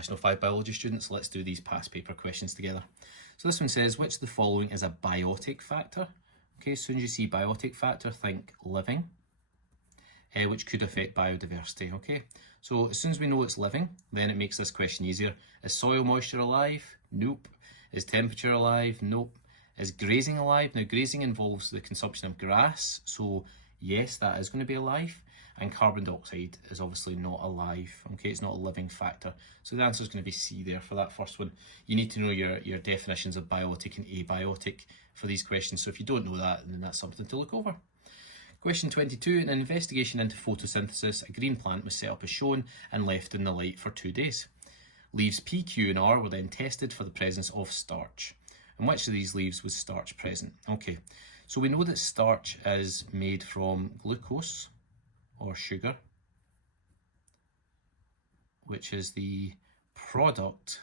National 5 Biology students, let's do these past paper questions together. So this one says, which of the following is a biotic factor? Okay, as soon as you see biotic factor, think living, which could affect biodiversity, okay? So as soon as we know it's living, then it makes this question easier. Is soil moisture alive? Nope. Is temperature alive? Nope. Is grazing alive? Now grazing involves the consumption of grass, so yes, that is going to be alive. And carbon dioxide is obviously not alive, okay? It's not a living factor. So the answer is going to be C there for that first one. You need to know your definitions of biotic and abiotic for these questions. So if you don't know that, then that's something to look over. Question 22, in an investigation into photosynthesis, a green plant was set up as shown and left in the light for 2 days. Leaves P, Q and R were then tested for the presence of starch. In which of these leaves was starch present? Okay, so we know that starch is made from glucose, or sugar, which is the product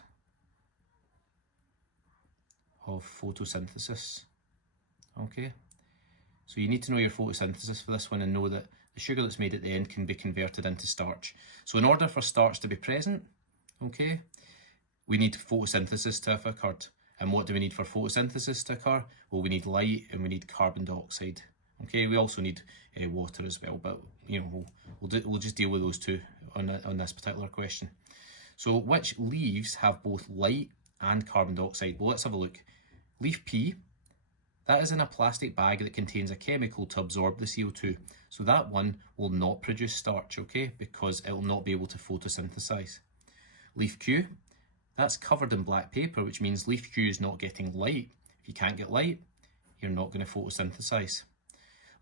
of photosynthesis. Okay, so you need to know your photosynthesis for this one and know that the sugar that's made at the end can be converted into starch. So in order for starch to be present, okay, we need photosynthesis to have occurred. And what do we need for photosynthesis to occur? Well, we need light and we need carbon dioxide. Okay, we also need water as well, but you know we'll just deal with those two on this particular question. So which leaves have both light and carbon dioxide? Well, let's have a look. Leaf P, that is in a plastic bag that contains a chemical to absorb the CO2. So that one will not produce starch, okay, because it will not be able to photosynthesize. Leaf Q, that's covered in black paper, which means leaf Q is not getting light. If you can't get light, you're not going to photosynthesize.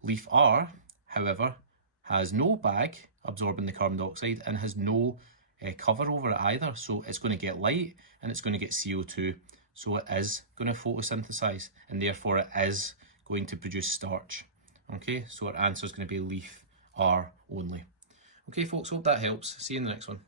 Leaf R, however, has no bag absorbing the carbon dioxide and has no cover over it either. So it's going to get light and it's going to get CO2. So it is going to photosynthesize and therefore it is going to produce starch. Okay, so our answer is going to be leaf R only. Okay folks, hope that helps. See you in the next one.